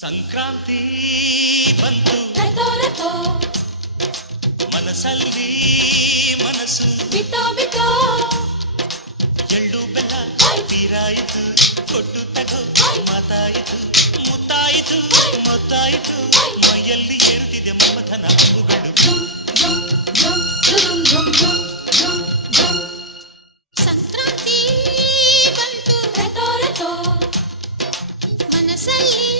ಸಂಕ್ರಾಂತಿ ಬಂತು ಮನಸ್ಸಲ್ಲಿ ಮನಸ್ಸು ಬಿಟ್ಟೋ ಬಿಟ್ಟೋ ಎಳ್ಳು ಬೆಲ್ಲ ತೀರಾಯಿತು ಕೊಟ್ಟು ತಗೋ ಮಾತಾಯಿತು ಮುತ್ತಾಯಿತು ಮೊತ್ತಾಯಿತು ಮೈಯಲ್ಲಿ ಏರುತ್ತಿದೆ ಮಮಥನ ಹಬ್ಬುಗಳು ಸಂಕ್ರಾಂತಿ ಬಂತು ಮನಸ್ಸಲ್ಲಿ